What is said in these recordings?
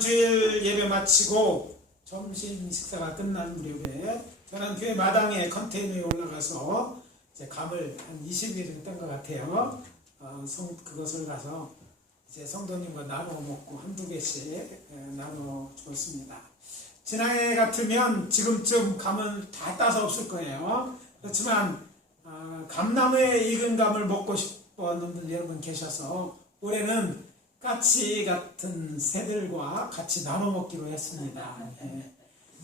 주일 예배 마치고 점심 식사가 끝난 무렵에 저는 교회 마당에 컨테이너에 올라가서 이제 감을 한 20일 정도 뗀 것 같아요. 그것을 가서 이제 성도님과 나누어 먹고 한두 개씩 나누어 주었습니다. 지난해 같으면 지금쯤 감을 다 따서 없을 거예요. 그렇지만 감나무에 익은 감을 먹고 싶어하는 분 여러분 계셔서 올해는 까치 같은 새들과 같이 나눠 먹기로 했습니다.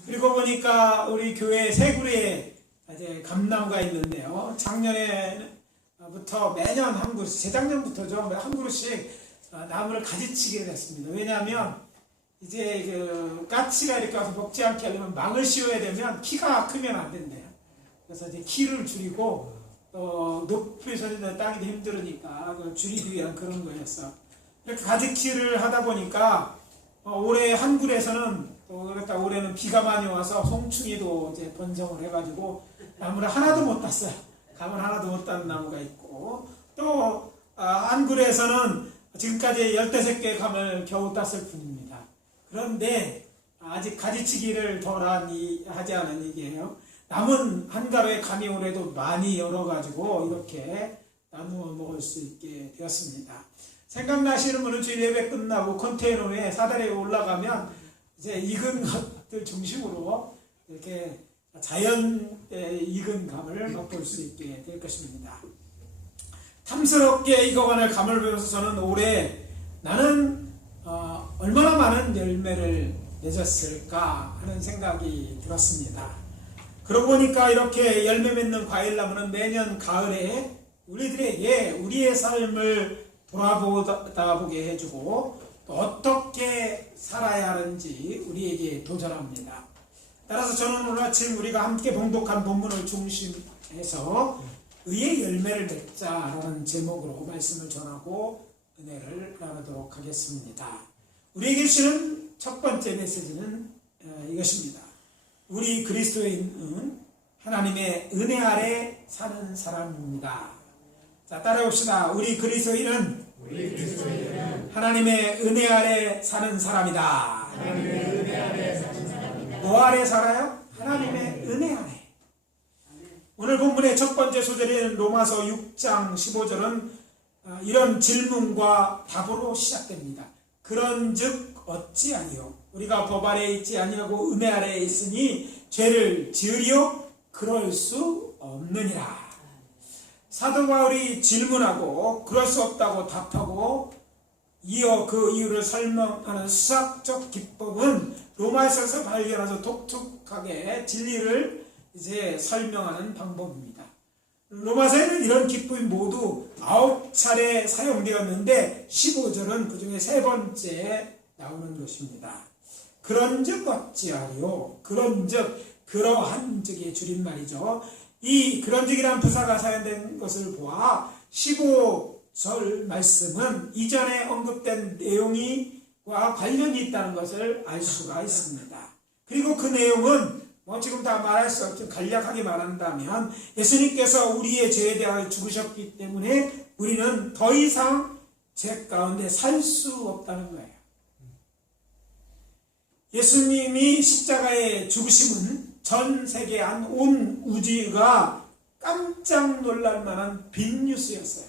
그리고 보니까 우리 교회 세구리에 이제 감나무가 있는데요. 작년에부터 매년 한 그루씩, 재작년부터죠. 한 그루씩 나무를 가지치기를 했습니다. 왜냐하면 이제 그 까치가 이렇게 와서 먹지 않게 하려면 망을 씌워야 되면 키가 크면 안 된대요. 그래서 이제 키를 줄이고 높이서 따기도 힘들으니까 그걸 줄이기 위한 그런 거였어. 이렇게 가지키를 하다 보니까 올해 한굴에서는 그러니까 올해는 비가 많이 와서 송충이도 이제 번성을 해가지고 나무를 하나도 못 땄어요. 감을 하나도 못 딴 나무가 있고 또 한굴에서는 지금까지 15개 감을 겨우 땄을 뿐입니다. 그런데 아직 가지치기를 덜 하지 않은 얘기예요. 남은 한 가루의 감이 올해도 많이 열어가지고 이렇게 나누어 먹을 수 있게 되었습니다. 생각나시는 분은 주일 예배 끝나고 컨테이너에 사다리에 올라가면 이제 익은 것들 중심으로 이렇게 자연 익은 감을 맛볼 수 있게 될 것입니다. 탐스럽게 익어가는 감을 배워서 저는 올해 나는 얼마나 많은 열매를 맺었을까 하는 생각이 들었습니다. 그러고 보니까 이렇게 열매 맺는 과일나무는 매년 가을에 우리들에게 우리의 삶을 돌아보다 보게 해주고 또 어떻게 살아야 하는지 우리에게 도전합니다. 따라서 저는 오늘 아침 우리가 함께 봉독한 본문을 중심해서 의의 열매를 맺자라는 제목으로 말씀을 전하고 은혜를 나누도록 하겠습니다. 우리에게 주시는 첫 번째 메시지는 이것입니다. 우리 그리스도인은 하나님의 은혜 아래 사는 사람입니다. 자, 따라해봅시다. 우리 그리스도인은 하나님의 은혜 아래 사는 사람이다. 뭐 아래 살아요? 하나님의 은혜 아래. 오늘 본문의 첫 번째 소절인 로마서 6장 15절은 이런 질문과 답으로 시작됩니다. 그런즉 어찌하니요? 우리가 법 아래에 있지 아니하고 은혜 아래에 있으니 죄를 지으리요? 그럴 수 없느니라. 사도 바울이 질문하고 그럴 수 없다고 답하고 이어 그 이유를 설명하는 수학적 기법은 로마서에서 발견해서 독특하게 진리를 이제 설명하는 방법입니다. 로마서에는 이런 기법이 모두 9차례 사용되었는데 15절은 그 중에 세 번째 나오는 것입니다. 그런즉 어찌하리요? 그런즉 그러한즉의 줄임말이죠. 이 그런즉이라는 부사가 사용된 것을 보아 15절 말씀은 이전에 언급된 내용과 관련이 있다는 것을 알 수가 있습니다. 그리고 그 내용은 지금 다 말할 수 없지만 간략하게 말한다면 예수님께서 우리의 죄에 대하여 죽으셨기 때문에 우리는 더 이상 죄 가운데 살 수 없다는 거예요. 예수님이 십자가에 죽으심은 전 세계 한 온 우주가 깜짝 놀랄 만한 빅뉴스였어요.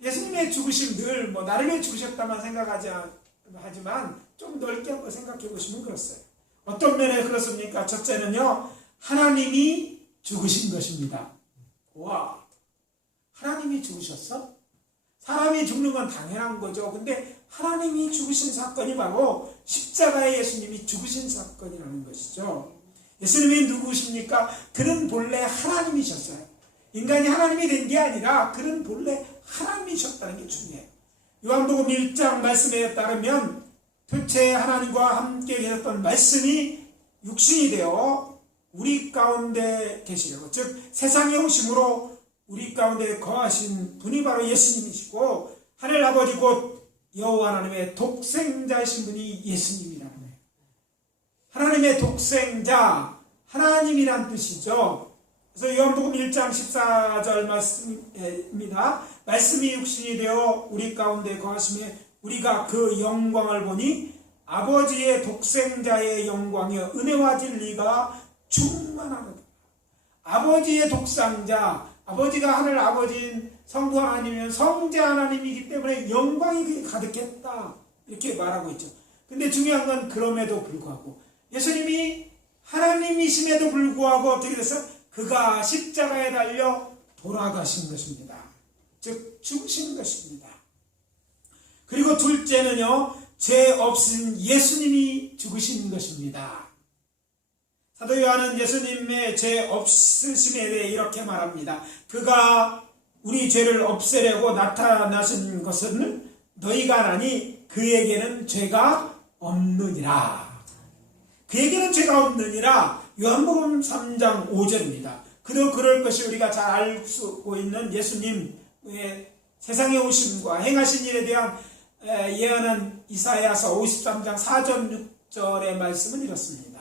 예수님의 죽으심 늘 나를 위해 죽으셨다만 생각하지만 좀 넓게 한번 생각해 보시면 그렇어요. 어떤 면에 그렇습니까? 첫째는요, 하나님이 죽으신 것입니다. 와, 하나님이 죽으셨어? 사람이 죽는 건 당연한 거죠. 근데 하나님이 죽으신 사건이 바로 십자가에 예수님이 죽으신 사건이라는 것이죠. 예수님이 누구십니까? 그는 본래 하나님이셨어요. 인간이 하나님이 된 게 아니라 그는 본래 하나님이셨다는 게 중요해요. 요한복음 1장 말씀에 따르면 도대체 하나님과 함께 계셨던 말씀이 육신이 되어 우리 가운데 계시려고, 즉 세상에 오심으로 우리 가운데 거하신 분이 바로 예수님이시고 하늘 아버지 곧 여호와 하나님의 독생자이신 분이 예수님이라는 거예요. 하나님의 독생자, 하나님이란 뜻이죠. 그래서 요한복음 1장 14절 말씀입니다. 말씀이 육신이 되어 우리 가운데 거하심에 우리가 그 영광을 보니 아버지의 독생자의 영광이여 은혜와 진리가 충만하거든. 아버지의 독생자, 아버지가 하늘 아버지인 성부 하나님이면 성자 하나님이기 때문에 영광이 가득했다, 이렇게 말하고 있죠. 근데 중요한 건 그럼에도 불구하고 예수님이 하나님이심에도 불구하고 어떻게 됐어요? 그가 십자가에 달려 돌아가신 것입니다. 즉 죽으신 것입니다. 그리고 둘째는요, 죄 없으신 예수님이 죽으신 것입니다. 사도 요한은 예수님의 죄 없으심에 대해 이렇게 말합니다. 그가 우리 죄를 없애려고 나타나신 것은 너희가 아나니 그에게는 죄가 없느니라. 그에게는 죄가 없느니라. 요한복음 3장 5절입니다. 그도 그럴 것이 우리가 잘 알고 있는 예수님의 세상에 오심과 행하신 일에 대한 예언한 이사야서 53장 4절 6절의 말씀은 이렇습니다.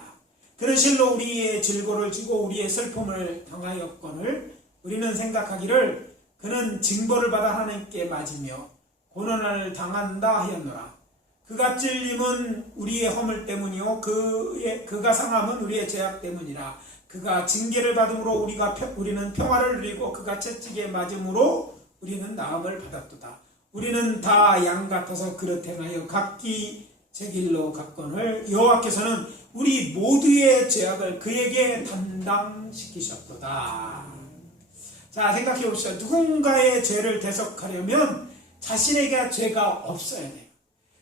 그런 실로 우리의 질고를 지고 우리의 슬픔을 당하였거늘 우리는 생각하기를 그는 징벌을 받아 하나님께 맞으며 고난을 당한다 하였노라. 그가 찔림은 우리의 허물 때문이요 그가 상함은 우리의 죄악 때문이라. 그가 징계를 받음으로 우리는 평화를 누리고 그가 채찍에 맞음으로 우리는 나음을 받았도다. 우리는 다 양 같아서 그릇 행하여 각기 제 길로 갔거늘 여호와께서는 우리 모두의 죄악을 그에게 담당시키셨도다. 자, 생각해 봅시다. 누군가의 죄를 대속하려면 자신에게 죄가 없어야 돼요.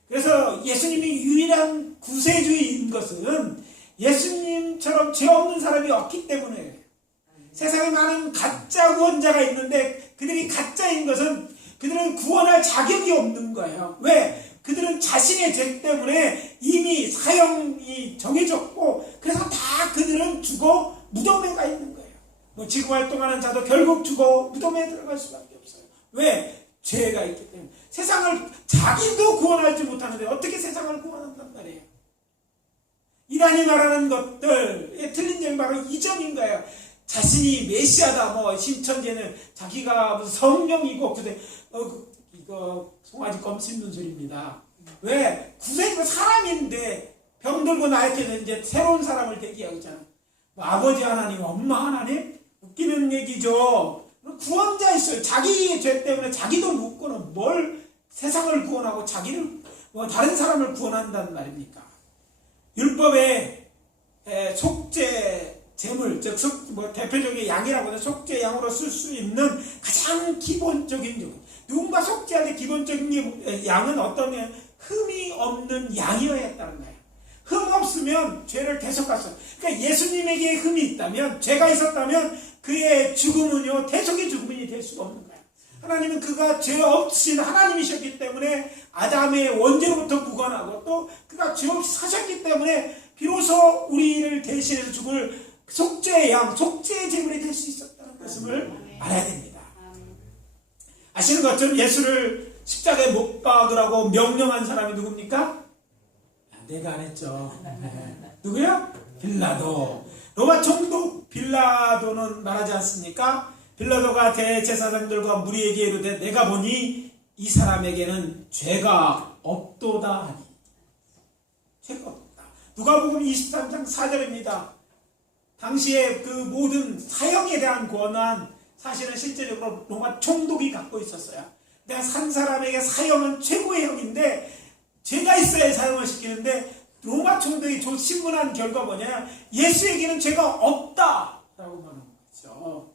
그래서 예수님이 유일한 구세주인 것은 예수님처럼 죄 없는 사람이 없기 때문에 세상에 많은 가짜 구원자가 있는데 그들이 가짜인 것은 그들은 구원할 자격이 없는 거예요. 왜? 그들은 자신의 죄 때문에 이미 사형이 정해졌고 그래서 다 그들은 죽어 무덤에 가 있는 거예요. 뭐 지구 활동하는 자도 결국 죽어 무덤에 들어갈 수밖에 없어요. 왜? 죄가 있기 때문에. 세상을 자기도 구원하지 못하는데 어떻게 세상을 구원한단 말이에요. 이란이 말하는 것들의 틀린 점이 바로 이 점인 거예요. 자신이 메시아다, 뭐 신천지는 자기가 무슨 성령이고, 근데 이거 송아지 껌 씹는 소리입니다. 왜? 구세주가 사람인데 병들고 나이렇게 이제 새로운 사람을 대기하잖아. 뭐 아버지 하나님, 엄마 하나님? 웃기는 얘기죠. 구원자 있어요. 자기의 죄 때문에 자기도 묻고는 뭘 세상을 구원하고 자기를 뭐 다른 사람을 구원한단 말입니까? 율법에 속죄 제물, 즉 대표적인 양이라고 해서 속죄 양으로 쓸 수 있는 가장 기본적인 누군가 속죄할 때 기본적인 양은 어떤 흠이 없는 양이어야 했다는 거예요. 흠 없으면 죄를 대속할 수 없어요. 그러니까 예수님에게 흠이 있다면, 죄가 있었다면 그의 죽음은요 대속의 죽음이 될 수가 없는 거예요. 하나님은 그가 죄 없으신 하나님이셨기 때문에 아담의 원죄로부터 무관하고 또 그가 죄 없이 사셨기 때문에 비로소 우리를 대신해서 죽을 속죄의 양, 속죄의 제물이 될 수 있었다는 것을 알아야 됩니다. 아시는 것처럼 예수를 십자가에 못 박으라고 명령한 사람이 누굽니까? 내가 안 했죠. 누구야? 빌라도. 로마 총독 빌라도는 말하지 않습니까? 빌라도가 대제사장들과 무리에게 이르되 내가 보니 이 사람에게는 죄가 없도다 하니. 죄가 없다. 누가복음 23장 4절입니다. 당시에 그 모든 사형에 대한 권한, 사실은 실제적으로 로마 총독이 갖고 있었어요. 내가 산 사람에게 사형은 최고의 형인데 죄가 있어야 사형을 시키는데 로마 총독이 신문한 결과 뭐냐? 예수에게는 죄가 없다라고 말하는 거죠.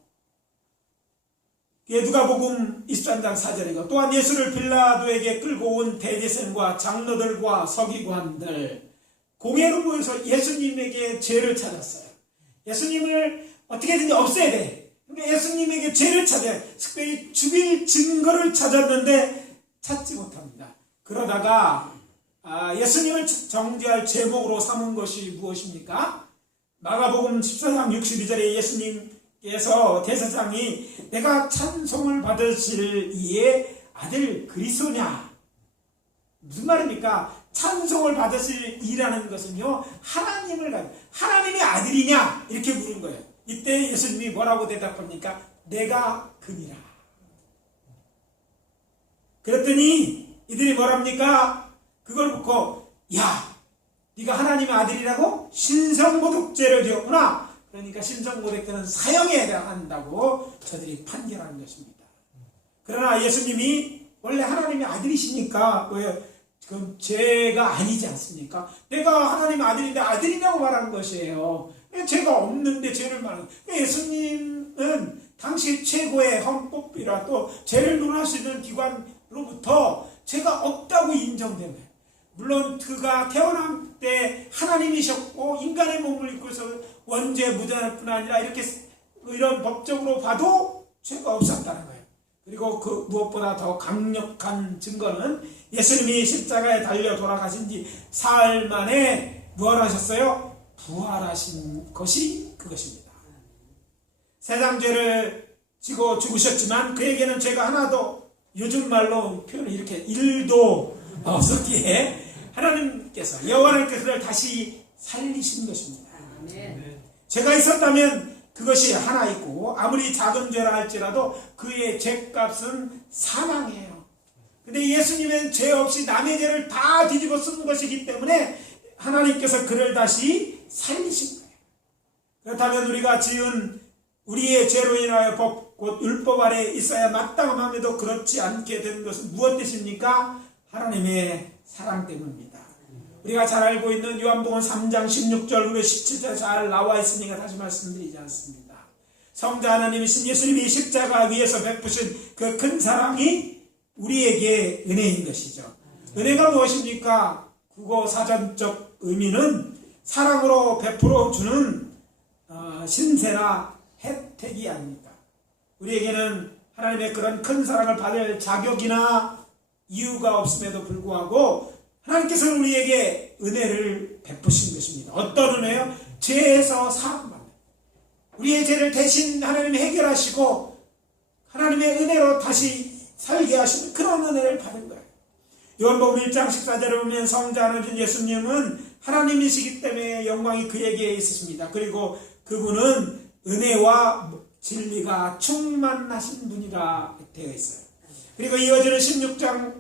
이게 누가복음 23장 4절이고, 또한 예수를 빌라도에게 끌고 온 대제사장과 장로들과 서기관들 공회로 모여서 예수님에게 죄를 찾았어요. 예수님을 어떻게든지 없애야 돼. 그러니까 예수님에게 죄를 찾아야 돼. 특별히 죽일 증거를 찾았는데 찾지 못합니다. 그러다가 예수님을 정죄할 제목으로 삼은 것이 무엇입니까? 마가복음 14장 62절에 예수님께서 대제사장이 내가 찬송을 받으실 이의 아들 그리스도냐? 무슨 말입니까? 찬송을 받으실 이라는 것은요, 하나님의 아들이냐? 이렇게 물은 거예요. 이때 예수님이 뭐라고 대답합니까? 내가 그니라. 그랬더니 이들이 뭐랍니까? 그걸 보고 야, 네가 하나님의 아들이라고? 신성모독죄를 지었구나. 그러니까 신성모독죄는 사형해야 한다고 저들이 판결하는 것입니다. 그러나 예수님이 원래 하나님의 아들이시니까 그건 죄가 아니지 않습니까? 내가 하나님의 아들인데 아들이라고 말하는 것이에요. 죄가 없는데 죄를 말하는 거예요. 예수님은 당시 최고의 헌법이라 또 죄를 논할 수 있는 기관으로부터 죄가 없다고 인정된 거예요. 물론 그가 태어날 때 하나님이셨고 인간의 몸을 입고서 원죄 무죄할 뿐 아니라 이런 법적으로 봐도 죄가 없었다는 거예요. 그리고 그 무엇보다 더 강력한 증거는 예수님이 십자가에 달려 돌아가신 지 사흘 만에 뭘 하셨어요? 부활하신 것이 그것입니다. 세상 죄를 지고 죽으셨지만 그에게는 죄가 하나도, 요즘 말로 표현을 이렇게 1도 없었기에 하나님께서, 여호와께서 그를 다시 살리신 것입니다. 죄가 있었다면 그것이 하나 있고 아무리 작은 죄라 할지라도 그의 죄값은 사망이에요. 근데 예수님은 죄 없이 남의 죄를 다 뒤집어 쓰는 것이기 때문에 하나님께서 그를 다시 살리신 거예요. 그렇다면 우리가 지은 우리의 죄로 인하여 법, 곧 율법 아래 있어야 마땅함에도 그렇지 않게 된 것은 무엇 뜻입니까? 하나님의 사랑 때문입니다. 우리가 잘 알고 있는 요한복음 3장 16절 그리고 17절 잘 나와 있으니까 다시 말씀드리지 않습니다. 성자 하나님이신 예수님이 십자가 위에서 베푸신 그 큰 사랑이 우리에게 은혜인 것이죠. 은혜가 무엇입니까? 국어 사전적 의미는 사랑으로 베풀어 주는 신세나 혜택이 아닙니까? 우리에게는 하나님의 그런 큰 사랑을 받을 자격이나 이유가 없음에도 불구하고 하나님께서는 우리에게 은혜를 베푸신 것입니다. 어떤 은혜요? 죄에서 사함받는, 우리의 죄를 대신 하나님이 해결하시고 하나님의 은혜로 다시 살게 하시는 그런 은혜를 받은 거예요. 요한복음 1장 14절에 보면 성자 하나님 예수님은 하나님이시기 때문에 영광이 그에게 있으십니다. 그리고 그분은 은혜와 진리가 충만하신 분이라 되어 있어요. 그리고 이어지는 16절과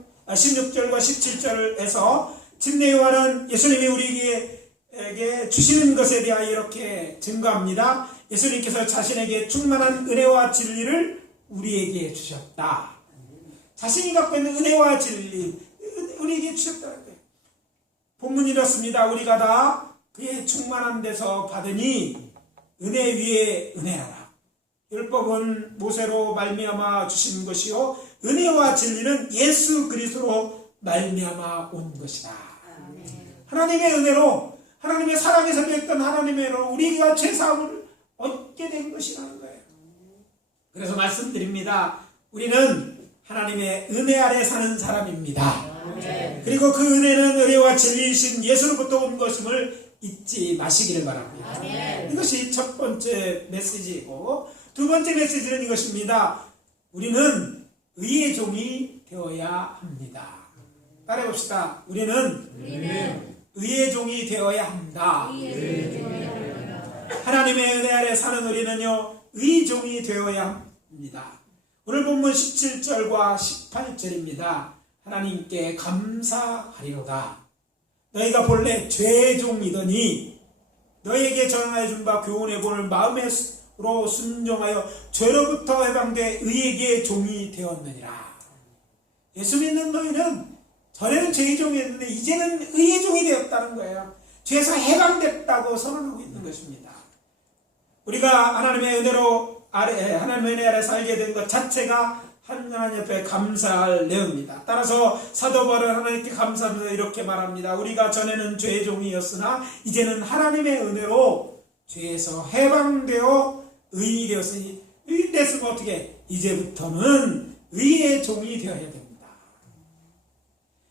17절에서 침례 요한은 예수님이 우리에게 주시는 것에 대하여 이렇게 증거합니다. 예수님께서 자신에게 충만한 은혜와 진리를 우리에게 주셨다. 자신이 갖고 있는 은혜와 진리 우리에게 주셨다는 거예요. 본문이 이렇습니다. 우리가 다 그의 충만한 데서 받으니 은혜 위에 은혜하라. 율법은 모세로 말미암아 주신 것이요 은혜와 진리는 예수 그리스도로 말미암아 온 것이다. 하나님의 은혜로, 하나님의 사랑에서 되었던 하나님의 은혜로 우리가 죄사함을 얻게 된 것이라는 거예요. 그래서 말씀드립니다. 우리는 하나님의 은혜 아래 사는 사람입니다. 그리고 그 은혜는 은혜와 진리이신 예수로부터 온 것임을 잊지 마시기를 바랍니다. 이것이 첫 번째 메시지이고, 두 번째 메시지는 이것입니다. 우리는 의의 종이 되어야 합니다. 따라해봅시다. 우리는 의의 종이 되어야 합니다. 하나님의 은혜 아래 사는 우리는요, 의의 종이 되어야 합니다. 오늘 본문 17절과 18절입니다. 하나님께 감사하리로다. 너희가 본래 죄의 종이더니 너희에게 전하여 준 바 교훈의 본을 마음으로 순종하여 죄로부터 해방돼 의에게 종이 되었느니라. 예수 믿는 너희는 전에는 죄의 종이었는데 이제는 의의 종이 되었다는 거예요. 죄에서 해방됐다고 선언하고 있는 것입니다. 우리가 하나님의 은혜로 하나님의 은혜 아래 살게 된 것 자체가 하나님 옆에 감사할 내용입니다. 따라서 사도 바울은 하나님께 감사합니다 이렇게 말합니다. 우리가 전에는 죄의 종이었으나 이제는 하나님의 은혜로 죄에서 해방되어 의인이 되었으니, 의인 됐으면 어떻게? 이제부터는 의의 종이 되어야 됩니다.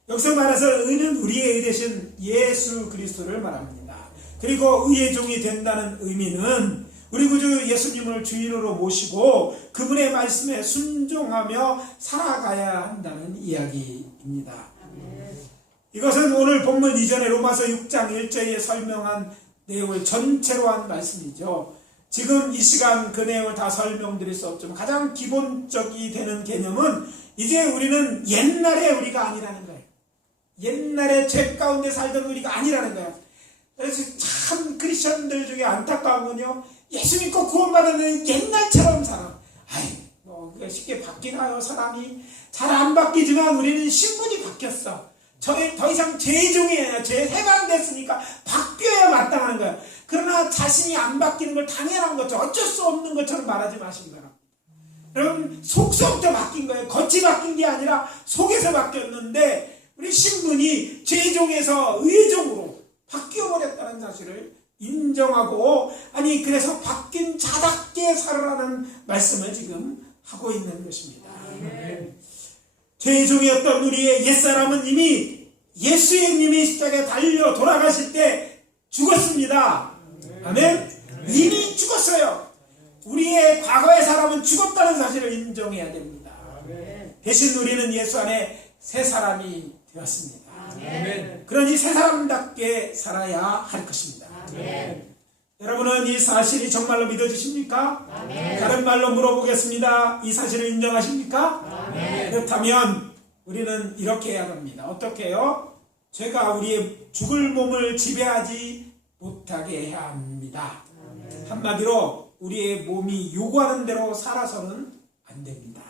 여기서 말해서 의는 우리의 의 되신 예수 그리스도를 말합니다. 그리고 의의 종이 된다는 의미는 우리 구주 예수님을 주인으로 모시고 그분의 말씀에 순종하며 살아가야 한다는 이야기입니다. 이것은 오늘 본문 이전에 로마서 6장 1절에 설명한 내용을 전체로 한 말씀이죠. 지금 이 시간 그 내용을 다 설명드릴 수 없지만 가장 기본적이 되는 개념은 이제 우리는 옛날의 우리가 아니라는 거예요. 옛날에 죄 가운데 살던 우리가 아니라는 거예요. 그래서 참 크리스천들 중에 안타까운 건요, 예수 믿고 구원받은 옛날처럼 살아. 뭐 쉽게 바뀌나요? 사람이 잘 안 바뀌지만 우리는 신분이 바뀌었어. 더 이상 죄종이에요. 죄 해방됐으니까 바뀌어야 마땅한 거예요. 그러나 자신이 안 바뀌는 걸 당연한 거죠. 어쩔 수 없는 것처럼 말하지 마시기 바랍니다. 여러분, 속서부터 바뀐 거예요. 겉이 바뀐 게 아니라 속에서 바뀌었는데 우리 신분이 죄종에서 의종으로 바뀌어버렸다는 사실을 인정하고, 아니 그래서 바뀐 자답게 살아라는 말씀을 지금 하고 있는 것입니다. 죄종이었던 우리의 옛사람은 이미 예수님이 십자가에 달려 돌아가실 때 죽었습니다. 아멘. 이미 죽었어요. 우리의 과거의 사람은 죽었다는 사실을 인정해야 됩니다. 대신 우리는 예수 안에 새 사람이 되었습니다. 그러니 새 사람답게 살아야 할 것입니다. 여러분은 이 사실이 정말로 믿어지십니까? 다른 말로 물어보겠습니다. 이 사실을 인정하십니까? 그렇다면 우리는 이렇게 해야 합니다. 어떻게 해요? 죄가 우리의 죽을 몸을 지배하지 못하게 해야 합니다. 한마디로 우리의 몸이 요구하는 대로 살아서는 안 됩니다.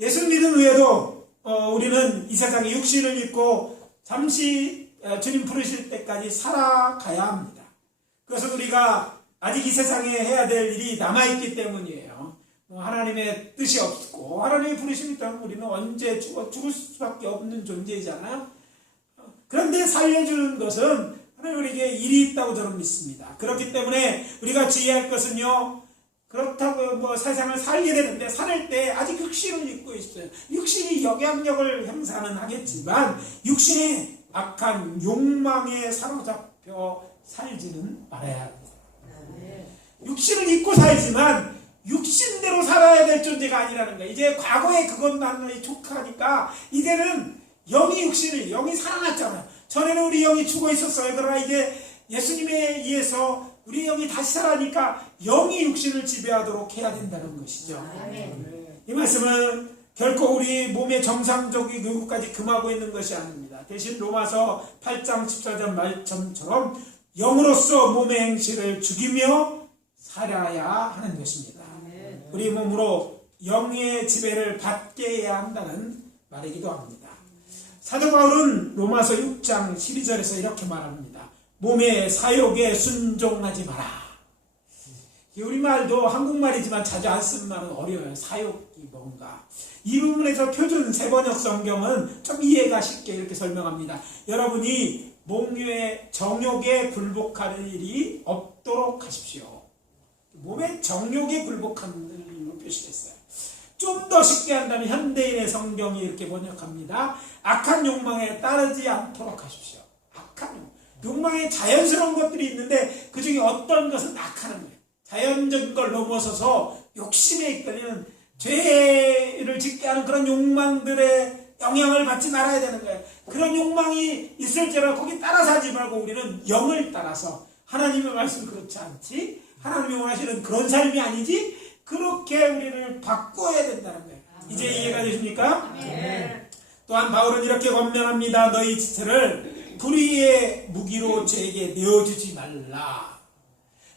예수 믿음 외에도 우리는 이 세상에 육신을 입고 잠시 주님 부르실 때까지 살아가야 합니다. 그것은 우리가 아직 이 세상에 해야 될 일이 남아있기 때문이에요. 하나님의 뜻이 없고 하나님의 부르심이 있다면 우리는 언제 죽을 수밖에 없는 존재이잖아요. 그런데 살려주는 것은 하나님 우리에게 일이 있다고 저는 믿습니다. 그렇기 때문에 우리가 주의할 것은요, 그렇다고 뭐 세상을 살게 되는데 살 때 아직 육신을 입고 있어요. 육신이 영향력을 행사는 하겠지만 육신의 악한 욕망에 사로잡혀 살지는 말아야 합니다. 육신을 입고 살지만 육신대로 살아야 될 존재가 아니라는 거예요. 이제 과거에 그것만이 족하니까 이제는 영이 살아났잖아요. 전에는 우리 영이 죽어 있었어요. 그러나 이제 예수님에 의해서 우리 영이 다시 살아나니까 영이 육신을 지배하도록 해야 된다는 것이죠. 이 말씀은 결코 우리 몸의 정상적인 교육까지 금하고 있는 것이 아닙니다. 대신 로마서 8장 14절 말씀처럼 영으로서 몸의 행실을 죽이며 살아야 하는 것입니다. 우리 몸으로 영의 지배를 받게 해야 한다는 말이기도 합니다. 사도 바울은 로마서 6장 12절에서 이렇게 말합니다. 몸의 사욕에 순종하지 마라. 우리말도 한국말이지만 자주 안 쓰는 말은 어려워요. 사욕이 뭔가. 이 부분에서 표준 세번역 성경은 좀 이해가 쉽게 이렇게 설명합니다. 여러분이 몸의 정욕에 굴복하는 일이 없도록 하십시오. 몸의 정욕에 굴복하는 일로 표시했어요. 좀 더 쉽게 한다면 현대인의 성경이 이렇게 번역합니다. 악한 욕망에 따르지 않도록 하십시오. 악한 욕망에 자연스러운 것들이 있는데 그 중에 어떤 것은 악하는 거예요. 자연적인 걸 넘어서서 욕심에 이끌리는 죄를 짓게 하는 그런 욕망들의 영향을 받지 말아야 되는 거예요. 그런 욕망이 있을지라도 거기 따라서 하지 말고 우리는 영을 따라서, 하나님의 말씀 그렇지 않지? 하나님이 원하시는 그런 삶이 아니지? 그렇게 우리를 바꿔야 된다는 거예요. 이제 이해가 되십니까? 또한 바울은 이렇게 권면합니다. 너희 지체를 불의의 무기로 죄에게 내어주지 말라.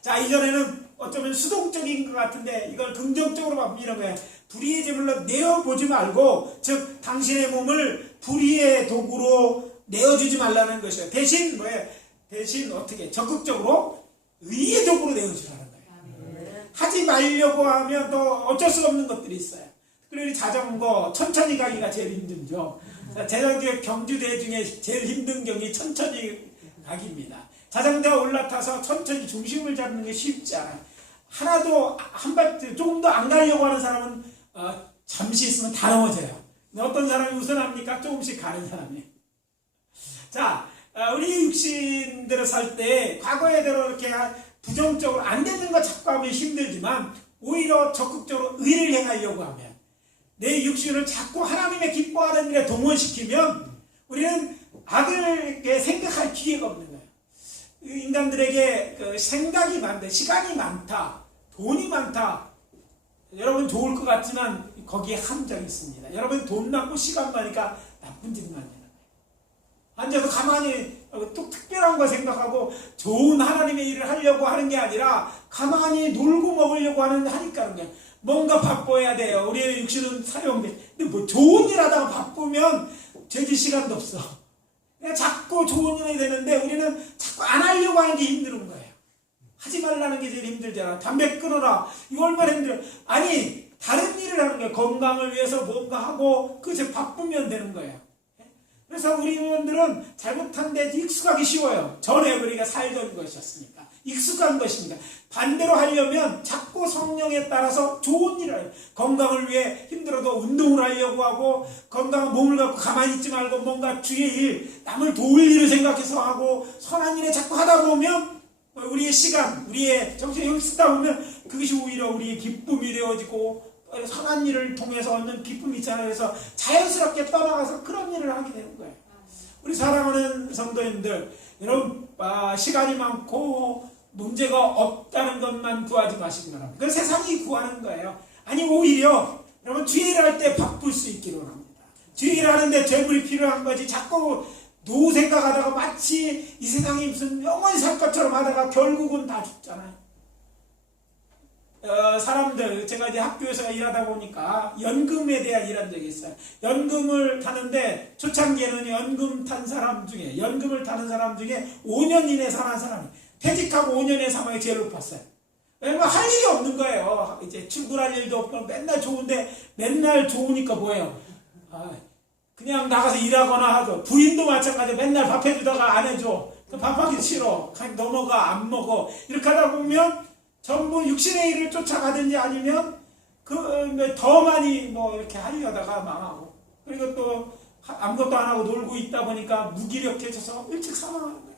자, 이전에는 어쩌면 수동적인 것 같은데 이걸 긍정적으로 바꾸는 거예요. 불의의 제물로 내어보지 말고, 즉 당신의 몸을 불의의 도구로 내어주지 말라는 것이에요. 대신 뭐예요? 대신 어떻게 적극적으로 의의 도구로 내어주라는 거예요. 하지 말려고 하면 또 어쩔 수 없는 것들이 있어요. 그리고 자전거 천천히 가기가 제일 힘들죠. 자전거 경주대 중에 제일 힘든 경이 천천히 가기입니다. 자전거가 올라타서 천천히 중심을 잡는 게 쉽지 않아요. 하나도 한 발 조금 더 안 가려고 하는 사람은 잠시 있으면 다 넘어져요. 어떤 사람이 우선합니까? 조금씩 가는 사람이에요. 자, 우리 육신대로 살 때 과거에대로 이렇게 부정적으로 안 되는 거 자꾸 하면 힘들지만 오히려 적극적으로 의를 행하려고 하면, 내 육신을 자꾸 하나님의 기뻐하는 일에 동원시키면 우리는 악을 생각할 기회가 없는 거예요. 인간들에게 그 생각이 많다, 시간이 많다, 돈이 많다. 여러분 좋을 것 같지만 거기에 함정이 있습니다. 여러분 돈 많고 시간 많으니까 나쁜 짓만 해요. 앉아서 가만히 또 특별한 선한 거 생각하고 좋은 하나님의 일을 하려고 하는 게 아니라 가만히 놀고 먹으려고 하니까 그냥 뭔가 바빠야 돼요. 우리의 육신은 사용돼. 근데 뭐 좋은 일 하다가 바쁘면 죄질 시간도 없어. 그냥 자꾸 좋은 일이 되는데 우리는 자꾸 안 하려고 하는 게 힘든 거예요. 하지 말라는 게 제일 힘들잖아. 담배 끊어라. 이거 얼마나 힘들어. 아니 다른 일을 하는 거예요. 건강을 위해서 뭔가 하고 그저 바쁘면 되는 거예요. 그래서 우리 의원들은 잘못한 데 익숙하기 쉬워요. 전에 우리가 살던 것이었으니까. 익숙한 것입니다. 반대로 하려면 자꾸 성령에 따라서 좋은 일을 해요. 건강을 위해 힘들어도 운동을 하려고 하고 건강한 몸을 갖고 가만히 있지 말고 뭔가 주의 일, 남을 도울 일을 생각해서 하고 선한 일에 자꾸 하다 보면 우리의 시간, 우리의 정신에 여기 쓰다 보면 그것이 오히려 우리의 기쁨이 되어지고 선한 일을 통해서 얻는 기쁨이 있잖아요. 그래서 자연스럽게 떠나가서 그런 일을 하게 되는 거예요. 우리 사랑하는 성도님들, 여러분 시간이 많고 문제가 없다는 것만 구하지 마시기 바랍니다. 그건 세상이 구하는 거예요. 아니 오히려 여러분 주의 일을 할 때 바쁠 수 있기를 원합니다. 주의 일을 하는데 재물이 필요한 거지 자꾸 노후 생각하다가 마치 이 세상이 무슨 영원히 살 것처럼 하다가 결국은 다 죽잖아요. 사람들, 제가 이제 학교에서 일하다 보니까 연금에 대한 일한 적이 있어요. 연금을 타는데 초창기에는 연금 탄 사람 중에, 연금을 타는 사람 중에 5년 이내 사는 사람이 퇴직하고 5년의 사망이 제일 높았어요. 왜냐면 할 일이 없는 거예요. 이제 출근할 일도 없고 맨날 좋은데 맨날 좋으니까 뭐예요? 그냥 나가서 일하거나 하죠. 부인도 마찬가지로 맨날 밥 해주다가 안 해줘. 밥하기 싫어. 그냥 넘어가 안 먹어. 이렇게 하다 보면 전부 육신의 일을 쫓아가든지 아니면 더 많이 뭐 이렇게 하려다가 망하고 그리고 또 아무것도 안 하고 놀고 있다 보니까 무기력해져서 일찍 사망하는 거예요.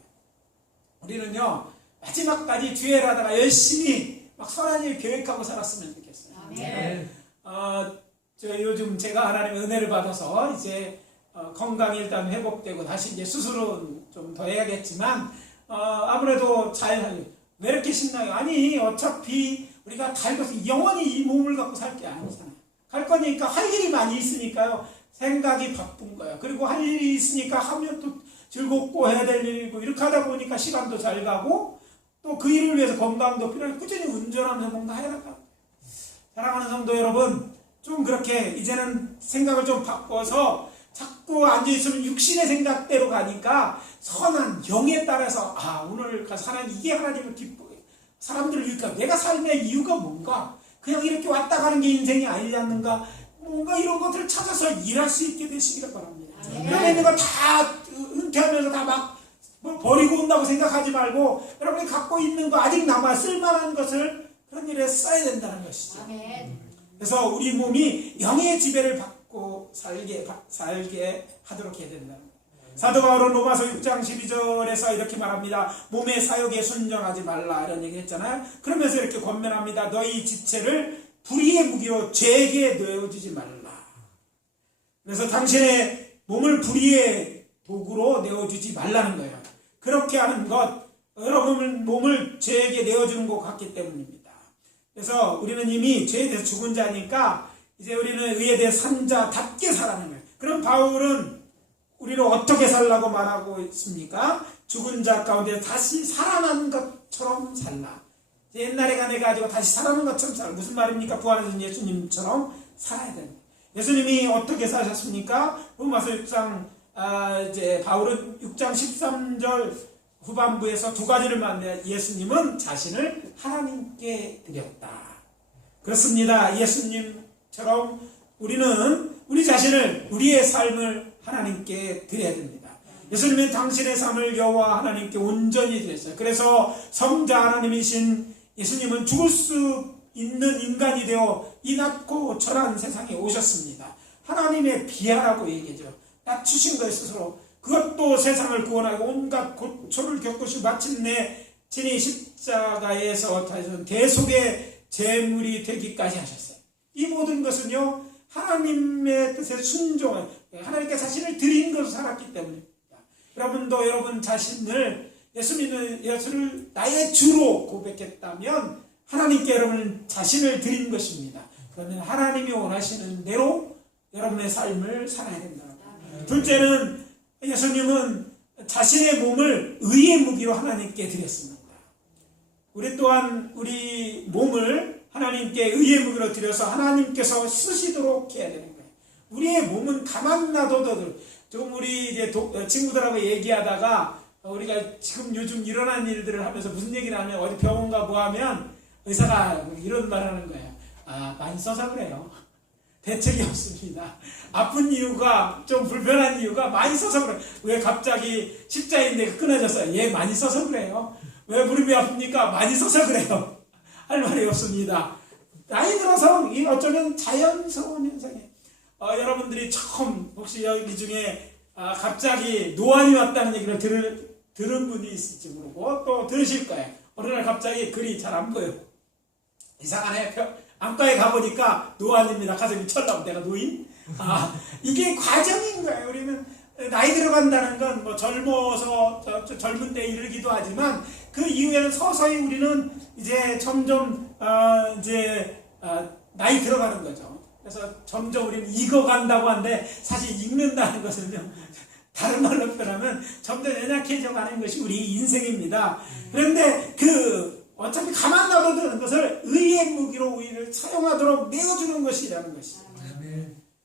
우리는요 마지막까지 주의를 하다가 열심히 막 선한 일 계획하고 살았으면 좋겠어요. 네. 저 요즘 제가 하나님의 은혜를 받아서 이제 건강이 일단 회복되고 다시 이제 수술은 좀 더 해야겠지만 아무래도 왜 이렇게 신나요? 아니 어차피 우리가 달고서 영원히 이 몸을 갖고 살 게 아니잖아요. 갈 거니까 할 일이 많이 있으니까요. 생각이 바쁜 거예요. 그리고 할 일이 있으니까 하면 또 즐겁고 해야 될 일이고 이렇게 하다 보니까 시간도 잘 가고 또 그 일을 위해서 건강도 필요해. 꾸준히 운전하면서 뭔가 해야 될 거예요. 사랑하는 성도 여러분, 좀 그렇게 이제는 생각을 좀 바꿔서 자꾸 앉아있으면 육신의 생각대로 가니까 선한 영에 따라서 오늘 사는 이게 하나님을 기쁘게 사람들을 위해 내가 삶의 이유가 뭔가 그냥 이렇게 왔다 가는 게 인생이 아니지 않는가 뭔가 이런 것들을 찾아서 일할 수 있게 되시기를 바랍니다. 여러분 있는 거 다 은퇴하면서 다 막 버리고 온다고 생각하지 말고 여러분이 갖고 있는 거 아직 남아 쓸만한 것을 그런 일에 써야 된다는 것이죠. 그래서 우리 몸이 영의 지배를 받고 살게 하도록 해야 된다. 사도 바울은 로마서 6장 12절에서 이렇게 말합니다. 몸의 사욕에 순종하지 말라 이런 얘기 했잖아요. 그러면서 이렇게 권면합니다. 너희 지체를 불의의 무기로 죄에게 내어주지 말라. 그래서 당신의 몸을 불의의 도구로 내어주지 말라는 거예요. 그렇게 하는 것 여러분 몸을 죄에게 내어주는 것 같기 때문입니다. 그래서 우리는 이미 죄에 대해서 죽은 자니까 이제 우리는 의에 대해 산 자답게 살아가는 거예요. 그럼 바울은 우리를 어떻게 살라고 말하고 있습니까? 죽은 자 가운데 다시 살아난 것처럼 살라. 옛날에 내가 다시 살아난 것처럼 살라. 무슨 말입니까? 부활하신 예수님처럼 살아야 됩니다. 예수님이 어떻게 사셨습니까? 로마서 6장 이제 바울은 6장 13절 후반부에서 두 가지를 말해요. 예수님은 자신을 하나님께 드렸다. 그렇습니다. 예수님처럼 우리는 우리 자신을 우리의 삶을 하나님께 드려야 됩니다. 예수님은 당신의 삶을 여호와 하나님께 온전히 드렸어요. 그래서 성자 하나님이신 예수님은 죽을 수 있는 인간이 되어 이 낮고 철한 세상에 오셨습니다. 하나님의 비하라고 얘기죠. 낮추신 거예요 스스로. 그것도 세상을 구원하고 온갖 고초를 겪으시고 마침내 친히 십자가에서 대속의 제물이 되기까지 하셨어요. 이 모든 것은요 하나님의 뜻에 순종한 하나님께 자신을 드린 것으로 살았기 때문입니다. 여러분도 여러분 자신을 예수를 나의 주로 고백했다면 하나님께 여러분 자신을 드린 것입니다. 그러면 하나님이 원하시는 대로 여러분의 삶을 살아야 된다. 둘째는 예수님은 자신의 몸을 의의 무기 무기로 하나님께 드렸습니다. 우리 또한 우리 몸을 하나님께 의의 무기로 드려서 하나님께서 쓰시도록 해야 되는 거예요. 우리의 몸은 가만 놔둬도, 조금 우리 이제 친구들하고 얘기하다가 우리가 지금 요즘 일어난 일들을 하면서 무슨 얘기를 하면 어디 병원 가 뭐 하면 의사가 이런 말 하는 거예요. 많이 써서 그래요. 대책이 없습니다. 아픈 이유가, 좀 불편한 이유가 많이 써서 그래요. 왜 갑자기 십자인대가 끊어졌어요? 많이 써서 그래요. 왜 무릎이 아픕니까? 많이 써서 그래요. 할 말이 없습니다. 나이 들어서 어쩌면 자연스러운 현상이에요. 여러분들이 처음 혹시 여기 중에 갑자기 노안이 왔다는 얘기를 들은 분이 있을지 모르고 또 들으실 거예요. 어느 날 갑자기 글이 잘 안 보여요. 이상하네. 안과에 가보니까 노안입니다. 가슴이 철라고 내가 노인? 이게 과정인 거예요. 우리는 나이 들어간다는 건 뭐 젊어서 젊은 때 이르기도 하지만 그 이후에는 서서히 우리는 이제 점점 나이 들어가는 거죠. 그래서 점점 우리는 익어간다고 하는데 사실 익는다는 것은요, 다른 말로 표현하면 점점 연약해져 가는 것이 우리 인생입니다. 그런데 어차피 가만 놔둬두는 것을 의의 무기로 우리를 사용하도록 내어주는 것이라는 것이죠.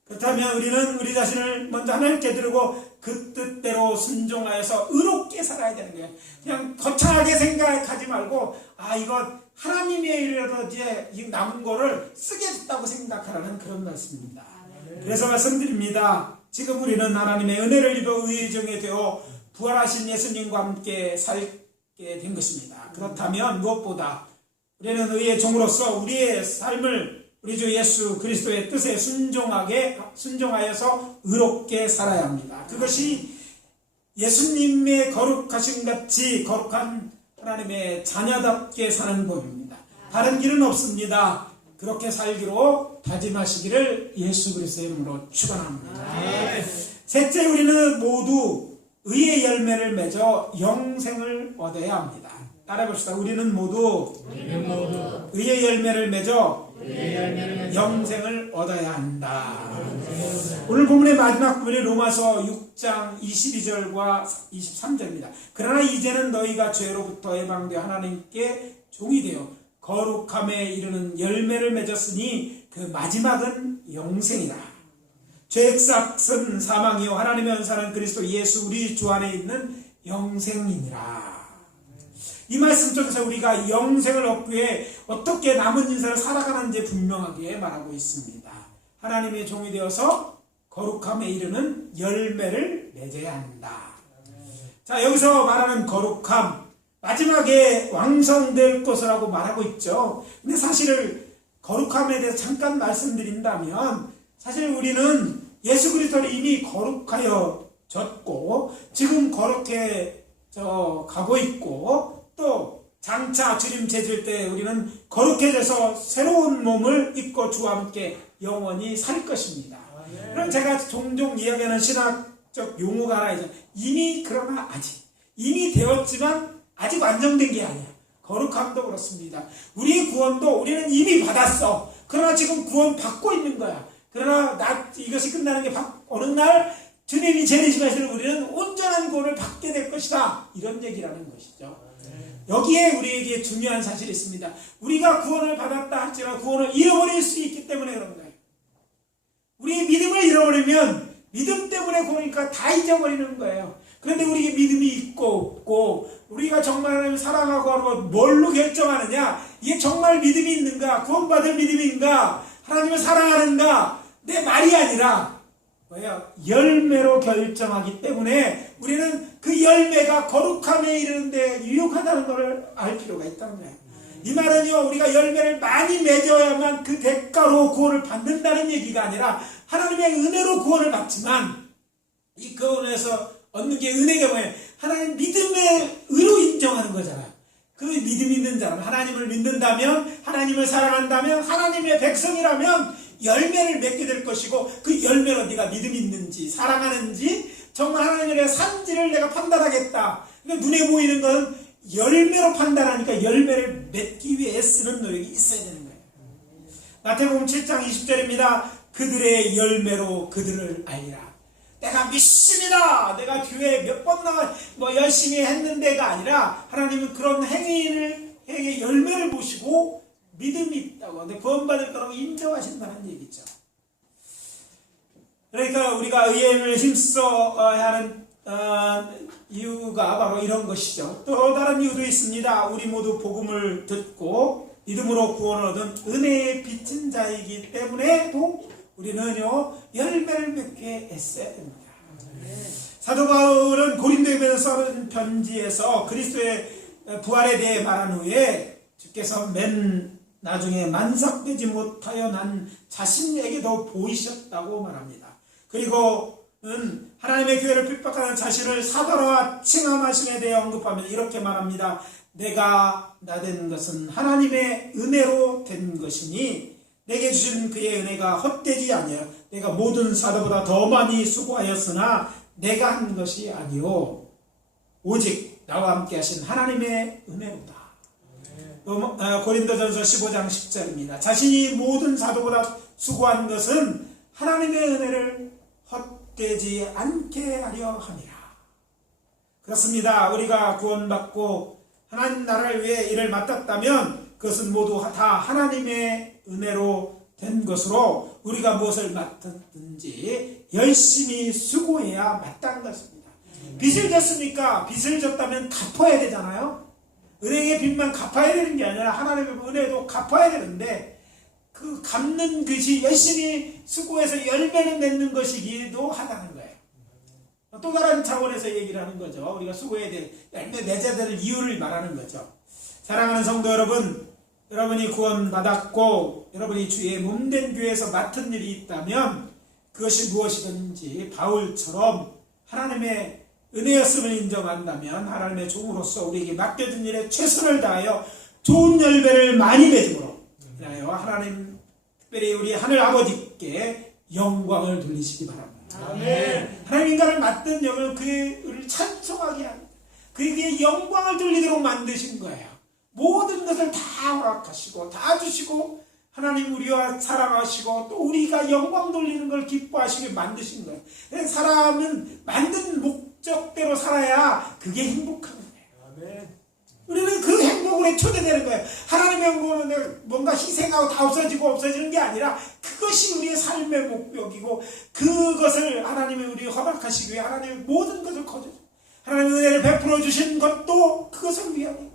그렇다면 우리는 우리 자신을 먼저 하나님께 드리고 그 뜻대로 순종하여서 의롭게 살아야 되는 거예요. 그냥 거창하게 생각하지 말고 이거 하나님의 일이라도 이제 이 남은 거를 쓰겠다고 생각하라는 그런 말씀입니다. 그래서 말씀드립니다. 지금 우리는 하나님의 은혜를 입어 의의 종이 되어 부활하신 예수님과 함께 살게 된 것입니다. 그렇다면 무엇보다 우리는 의의 종으로서 우리의 삶을 우리 주 예수 그리스도의 뜻에 순종하여서 의롭게 살아야 합니다. 그것이 예수님의 거룩하신 같이 거룩한 하나님의 자녀답게 사는 법입니다. 다른 길은 없습니다. 그렇게 살기로 다짐하시기를 예수 그리스도의 이름으로 축원합니다. 셋째, 우리는 모두 의의 열매를 맺어 영생을 얻어야 합니다. 따라해 봅시다. 우리는 모두 의의 열매를 맺어 영생을 얻어야 한다. 오늘 본문의 마지막 부분이 로마서 6장 22절과 23절입니다. 그러나 이제는 너희가 죄로부터 해방되어 하나님께 종이 되어 거룩함에 이르는 열매를 맺었으니 그 마지막은 영생이라. 죄의 삭은 사망이요 하나님의 은사는 그리스도 예수 우리 주 안에 있는 영생이니라. 이 말씀 속에서 우리가 영생을 얻기 위해 어떻게 남은 인생을 살아가는지 분명하게 말하고 있습니다. 하나님의 종이 되어서 거룩함에 이르는 열매를 맺어야 한다. 자, 여기서 말하는 거룩함, 마지막에 왕성될 것이라고 말하고 있죠. 근데 사실 거룩함에 대해서 잠깐 말씀드린다면, 사실 우리는 예수 그리스도를 이미 거룩하여졌고 지금 거룩해 가고 있고, 또 장차 주님 재질 때 우리는 거룩해져서 새로운 몸을 입고 주와 함께 영원히 살 것입니다. 그럼 제가 종종 이야기하는 신학적 용어가 하나 있어요. 그러나 아직 이미 되었지만 아직 완성된 게 아니야. 거룩함도 그렇습니다. 우리의 구원도 우리는 이미 받았어. 그러나 지금 구원 받고 있는 거야. 그러나 이것이 끝나는 게 어느 날 주님이 재림하시는 우리는 온전한 구원을 받게 될 것이다. 이런 얘기라는 것이죠. 여기에 우리에게 중요한 사실이 있습니다. 우리가 구원을 받았다 할지라도 구원을 잃어버릴 수 있기 때문에 그런 거예요. 우리의 믿음을 잃어버리면 믿음 때문에 구원이니까 다 잊어버리는 거예요. 그런데 우리에게 믿음이 있고 없고, 우리가 정말 하나님을 사랑하고 하고 뭘로 결정하느냐, 이게 정말 믿음이 있는가, 구원받을 믿음인가, 하나님을 사랑하는가, 내 말이 아니라 열매로 결정하기 때문에 우리는 그 열매가 거룩함에 이르는데 유효하다는 것을 알 필요가 있다는 거예요. 이 말은요, 우리가 열매를 많이 맺어야만 그 대가로 구원을 받는다는 얘기가 아니라 하나님의 은혜로 구원을 받지만, 이 구원에서 얻는 게 은혜가 뭐예요? 하나님 믿음의 의로 인정하는 거잖아요. 그 믿음 있는 자라면, 하나님을 믿는다면, 하나님을 사랑한다면, 하나님의 백성이라면 열매를 맺게 될 것이고, 그 열매로 네가 믿음 있는지 사랑하는지 정말 하나님에 대한 산지를 내가 판단하겠다. 그러니까 눈에 보이는 건 열매로 판단하니까 열매를 맺기 위해 애쓰는 노력이 있어야 되는 거예요. 마태복음 7장 20절입니다. 그들의 열매로 그들을 알리라. 내가 믿습니다. 내가 교회 몇 번 나와 뭐 열심히 했는데가 아니라 하나님은 그런 행위의 열매를 보시고 믿음이 있다고 근데 구원받을 거라고 인정하신다는 얘기죠. 그러니까 우리가 의회를 힘써야 하는 이유가 바로 이런 것이죠. 또 다른 이유도 있습니다. 우리 모두 복음을 듣고 믿음으로 구원을 얻은 은혜에 비친 자이기 때문에도 우리는요 열매를 맺게 애써야 됩니다. 사도 바울은 고린도에 써는 편지에서 그리스도의 부활에 대해 말한 후에 주께서 맨 나중에 만삭되지 못하여 난 자신에게도 보이셨다고 말합니다. 그리고는 하나님의 교회를 핍박하는 자신을 사도라 칭함하심에 대해 언급하면 이렇게 말합니다. 내가 나된 것은 하나님의 은혜로 된 것이니 내게 주신 그의 은혜가 헛되지 아니하여 내가 모든 사도보다 더 많이 수고하였으나 내가 한 것이 아니요 오직 나와 함께 하신 하나님의 은혜로다. 고린도전서 15장 10절입니다. 자신이 모든 사도보다 수고한 것은 하나님의 은혜를 헛되지 않게 하려 함이라. 그렇습니다. 우리가 구원받고 하나님 나라를 위해 일을 맡았다면 그것은 모두 다 하나님의 은혜로 된 것으로 우리가 무엇을 맡았든지 열심히 수고해야 마땅한 것입니다. 빚을 졌습니까? 빚을 졌다면 갚아야 되잖아요. 은행의 빚만 갚아야 되는 게 아니라 하나님의 은혜도 갚아야 되는데 그 갚는 것이 열심히 수고해서 열매를 맺는 것이기도 하다는 거예요. 또 다른 차원에서 얘기를 하는 거죠. 우리가 수고해야 될 열매 맺어야 될 이유를 말하는 거죠. 사랑하는 성도 여러분, 여러분이 구원받았고 여러분이 주의 몸된 교회에서 맡은 일이 있다면 그것이 무엇이든지 바울처럼 하나님의 은혜였음을 인정한다면 하나님의 종으로서 우리에게 맡겨진 일에 최선을 다하여 좋은 열매를 많이 맺음으로 인하여 하나님 특별히 우리 하늘 아버지께 영광을 돌리시기 바랍니다. 아멘. 하나님 인간을 맡은 영을 그를 찬송하게 합니다. 그에게 영광을 돌리도록 만드신 거예요. 모든 것을 다 허락하시고 다 주시고 하나님 우리와 사랑하시고 또 우리가 영광 돌리는 걸 기뻐하시게 만드신 거예요. 그래서 사람은 만든 목적대로 살아야 그게 행복한 거예요. 아멘. 우리는 그 행복으로 초대되는 거예요. 하나님의 영광은 뭔가 희생하고 다 없어지는 게 아니라 그것이 우리의 삶의 목적이고 그것을 하나님이 우리 허락하시기 위해 하나님의 모든 것을 거둬요. 하나님의 은혜를 베풀어 주신 것도 그것을 위한 거예요.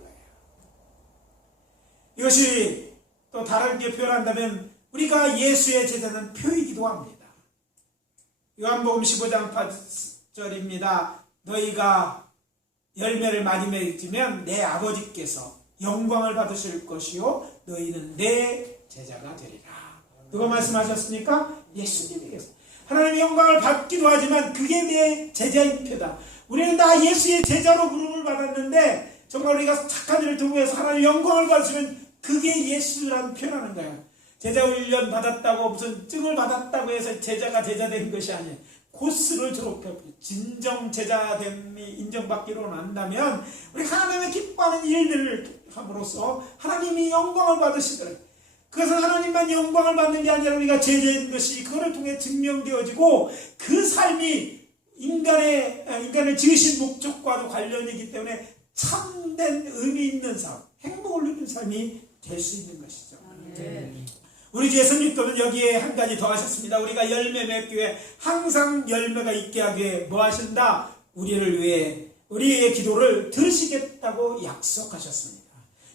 이것이 또 다르게 표현한다면 우리가 예수의 제자는 표이기도 합니다. 요한복음 15장 8절입니다. 너희가 열매를 많이 맺으면 내 아버지께서 영광을 받으실 것이요 너희는 내 제자가 되리라. 누가 말씀하셨습니까? 예수님이겠어. 하나님의 영광을 받기도 하지만 그게 내 제자인 표다. 우리는 다 예수의 제자로 부름을 받았는데 정말 우리가 착한 일을 통해서 하나님의 영광을 받으시면 그게 예수라는 표현하는 거예요. 제자 훈련 받았다고 무슨 증을 받았다고 해서 제자가 제자된 것이 아니에요. 코스를 졸업해 진정 제자됨이 인정받기로 한다면 우리 하나님의 기뻐하는 일들을 함으로써 하나님이 영광을 받으시더라고요. 그것은 하나님만 영광을 받는 게 아니라 우리가 제자인 것이 그거를 통해 증명되어지고 그 삶이 인간을 지으신 목적과도 관련이기 때문에 참된 의미 있는 삶, 행복을 누리는 삶이 될 수 있는 것이죠. 우리 주 예수님께서는 여기에 한 가지 더 하셨습니다. 우리가 열매 맺기 위해 항상 열매가 있게 하기 위해 뭐 하신다? 우리를 위해 우리의 기도를 들으시겠다고 약속하셨습니다.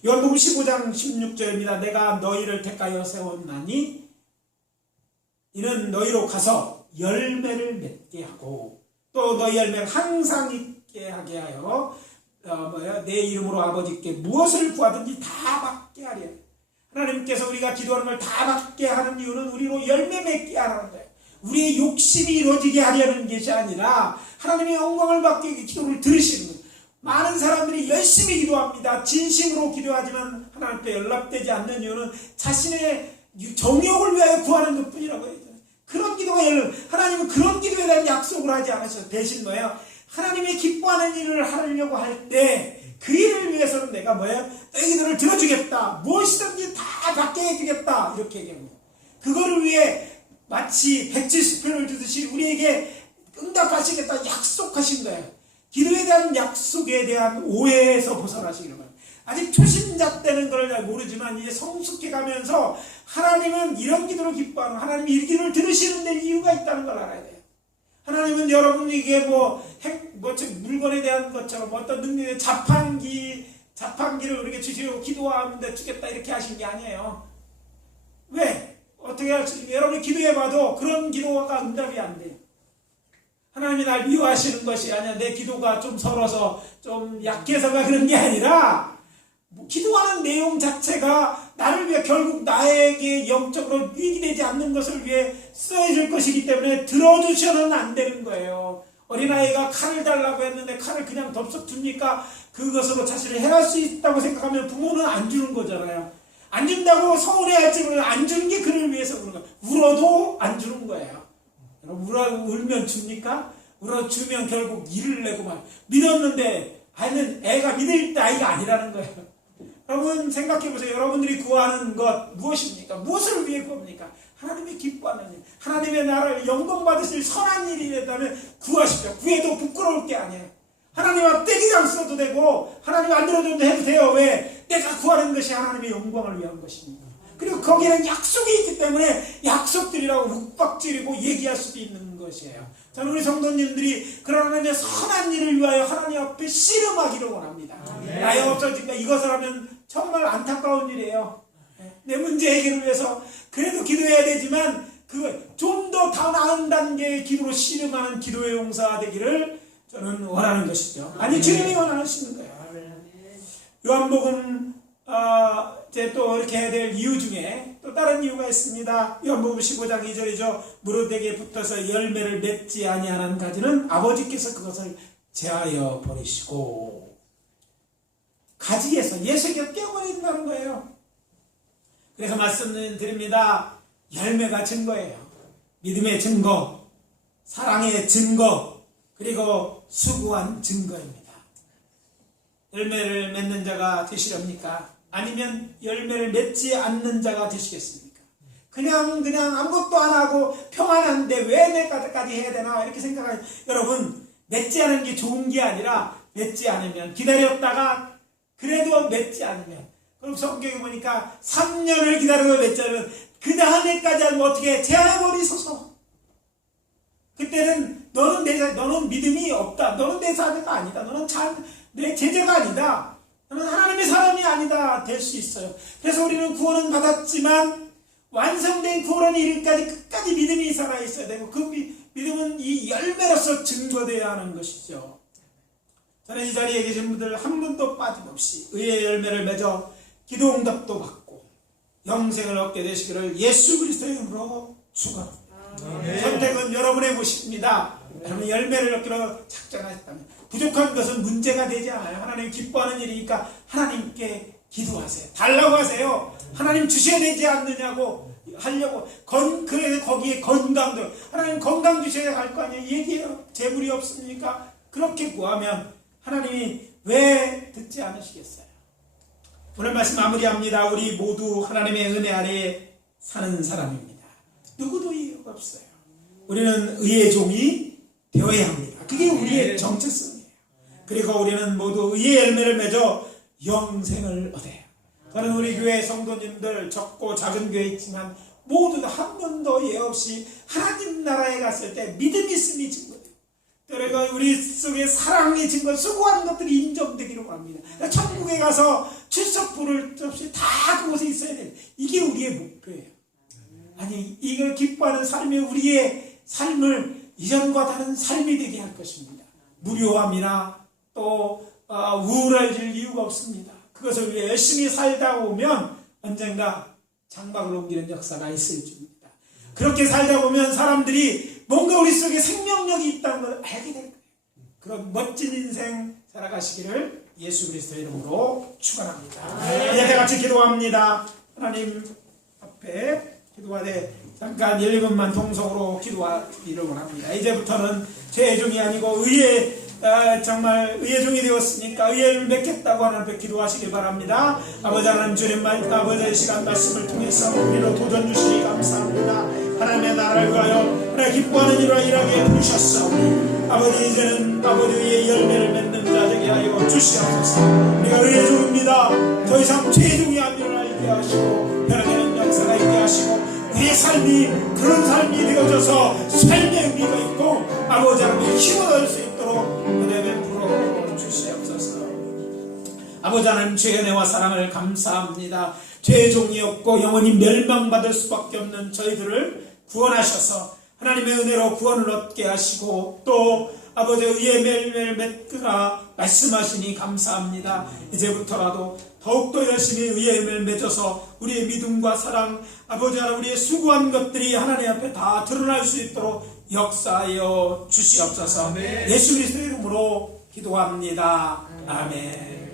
요한복음 15장 16절입니다. 내가 너희를 택하여 세웠나니 이는 너희로 가서 열매를 맺게 하고 또 너희 열매를 항상 있게 하게 하여 내 이름으로 아버지께 무엇을 구하든지 다 받게 하려. 하나님께서 우리가 기도하는 걸 다 받게 하는 이유는 우리로 열매 맺게 하라는 거예요. 우리의 욕심이 이루어지게 하려는 것이 아니라 하나님의 영광을 받기 위해 기도를 들으시는 거예요. 많은 사람들이 열심히 기도합니다. 진심으로 기도하지만 하나님께 연락되지 않는 이유는 자신의 정욕을 위하여 구하는 것뿐이라고 해요. 그런 기도가 하나님은 그런 기도에 대한 약속을 하지 않으셔서 대신 뭐예요? 하나님의 기뻐하는 일을 하려고 할 때 그 일을 위해서는 내가 뭐예요? 너희 기도를 들어주겠다. 무엇이든지 다 받게 해주겠다. 이렇게 얘기합니다. 그거를 위해 마치 170편을 주듯이 우리에게 응답하시겠다 약속하신 거예요. 기도에 대한 약속에 대한 오해에서 벗어나시기를 바랍니다. 아직 초신자 때는 그걸 잘 모르지만 이제 성숙해 가면서 하나님은 이런 기도를 기뻐하는, 하나님이 이 기도를 들으시는 데 이유가 있다는 걸 알아야 돼요. 하나님은 여러분에게 물건에 대한 것처럼 어떤 능력의 자판기를 우리에게 주시고 기도하는데 주겠다 이렇게 하신 게 아니에요. 왜? 어떻게 할 수 있어요? 여러분이 기도해봐도 그런 기도가 응답이 안 돼요. 하나님이 날 미워하시는 것이 아니라 내 기도가 좀 서러서 좀 약해서가 그런 게 아니라 기도하는 내용 자체가 나를 위해 결국 나에게 영적으로 유익이 되지 않는 것을 위해 쓰여질 것이기 때문에 들어주셔는 안 되는 거예요. 어린아이가 칼을 달라고 했는데 칼을 그냥 덥석 줍니까? 그것으로 자신을 해할 수 있다고 생각하면 부모는 안 주는 거잖아요. 안 준다고 서운해할지 모르겠는데 안 주는 게 그를 위해서 그런 거예요. 울어도 안 주는 거예요. 울면 줍니까? 울어주면 결국 일을 내고만 믿었는데 애가 믿을 때 아이가 아니라는 거예요. 여러분 생각해보세요. 여러분들이 구하는 것 무엇입니까? 무엇을 위해 구합니까? 하나님이 기뻐하는 일, 하나님의 나라를 영광받으실 선한 일이라면 구하십시오. 구해도 부끄러울 게 아니에요. 하나님 앞 떼기장 써도 되고 하나님 안 들어줘도 해도 돼요. 왜? 내가 구하는 것이 하나님의 영광을 위한 것입니다. 그리고 거기에는 약속이 있기 때문에 약속들이라고 욱박지르고 얘기할 수도 있는 것이에요. 저는 우리 성도님들이 그런 하나님의 선한 일을 위하여 하나님 앞에 씨름하기를 원합니다. 나의 없어진다 이것을 하면 정말 안타까운 일이에요. 내 문제 해결을 위해서 그래도 기도해야 되지만 좀 더 나은 단계의 기도로 씨름하는 기도의 용사가 되기를 저는 원하는 것이죠. 아니 주님이 원하시는 거예요. 요한복음 이제 또 이렇게 해야 될 이유 중에 또 다른 이유가 있습니다. 요한복음 15장 2절이죠. 무릇에게 붙어서 열매를 맺지 아니하는 가지는 아버지께서 그것을 제하여 버리시고 가지에서 예수에게 떼어버린다는 거예요. 그래서 말씀드립니다. 열매가 증거예요. 믿음의 증거, 사랑의 증거, 그리고 수고한 증거입니다. 열매를 맺는 자가 되시렵니까? 아니면 열매를 맺지 않는 자가 되시겠습니까? 그냥 아무것도 안 하고 평안한데 왜 내까지 해야 되나 이렇게 생각하는 여러분, 맺지 않은 게 좋은 게 아니라 맺지 않으면 기다렸다가 그래도 맺지 않으면 그럼 성경에 보니까 3년을 기다려도 맺지 않으면 그 다음에까지 하면 어떻게 제하버리소서. 그때는 너는 믿음이 없다. 너는 내 자녀가 아니다. 너는 내 제자가 아니다. 너는 하나님의 사람이 아니다. 될 수 있어요. 그래서 우리는 구원은 받았지만 완성된 구원에 이르기까지 끝까지 믿음이 살아있어야 되고 그 믿음은 이 열매로서 증거되어야 하는 것이죠. 저는 이 자리에 계신 분들 한 분도 빠짐없이 의의 열매를 맺어 기도 응답도 받고 영생을 얻게 되시기를 예수 그리스도의 이름으로 축원합니다. 선택은 여러분의 몫입니다. 여러분 열매를 얻기로 작정하셨다면 부족한 것은 문제가 되지 않아요. 하나님 기뻐하는 일이니까 하나님께 기도하세요. 달라고 하세요. 하나님 주셔야 되지 않느냐고 하려고 그래서 거기에 건강도 하나님 건강 주셔야 할 거 아니에요. 얘기해요. 재물이 없습니까? 그렇게 구하면 하나님이 왜 듣지 않으시겠어요? 오늘 말씀 마무리합니다. 우리 모두 하나님의 은혜 아래에 사는 사람입니다. 누구도 이유가 없어요. 우리는 의의 종이 되어야 합니다. 그게 우리의 정체성이에요. 그리고 우리는 모두 의의 열매를 맺어 영생을 얻어요. 저는 우리 교회 성도님들 적고 작은 교회 있지만 모두 다 한 번도 예 없이 하나님 나라에 갔을 때 믿음이 있음이 증거예요. 그리고 우리 속에 사랑의 증거, 수고하는 것들이 인정되기로 합니다. 천국에 가서 출석부를 없이 다 그곳에 있어야 돼요. 이게 우리의 목표예요. 아니 이걸 기뻐하는 삶이 우리의 삶을 이전과 다른 삶이 되게 할 것입니다. 무료함이나 또 우울해질 이유가 없습니다. 그것을 위해 열심히 살다 보면 언젠가 장막을 옮기는 역사가 있을 줄입니다. 그렇게 살다 보면 사람들이 뭔가 우리 속에 생명력이 있다는 걸 알게 될 거예요. 그런 멋진 인생 살아가시기를 예수 그리스도의 이름으로 축원합니다. 이제 다 같이 기도합니다. 하나님 앞에 기도하되 잠깐 1-2분만 동성으로 기도하기를 원합니다. 이제부터는 죄의 종이 아니고 정말 의의 종이 되었으니까 의를 맺겠다고 하는 앞에 기도하시기 바랍니다. 아버지 하나님 주님 아버지의 시간 말씀을 통해서 우리로 도전 주시기 감사합니다. 하나님의 나라를 위하여 하나님 기뻐하는 일을 일하게 해주셨사오니 아버지 이제는 아버지 위에 열매를 맺는 자 되게 하여 주시옵소서. 우리가 의의 종입니다. 더 이상 죄종이 안 일어나게 하시고 변화되는 역사가 있게 하시고 우리의 삶이 그런 삶이 되어져서 삶의 의미가 있고 아버지 하나님의 힘을 얻을 수 있도록 은혜 베풀어 주시옵소서. 아버지 하나님 주의 은혜와 사랑을 감사합니다. 죄의 종이었고 영원히 멸망받을 수밖에 없는 저희들을 구원하셔서 하나님의 은혜로 구원을 얻게 하시고 또 아버지의 의의 멜멜 맺으라 말씀하시니 감사합니다. 이제부터라도 더욱더 열심히 의의 멜 맺어서 우리의 믿음과 사랑 아버지 하나님 우리의 수고한 것들이 하나님 앞에 다 드러날 수 있도록 역사하여 주시옵소서. 예수 그리스도의 이름으로 기도합니다. 아멘.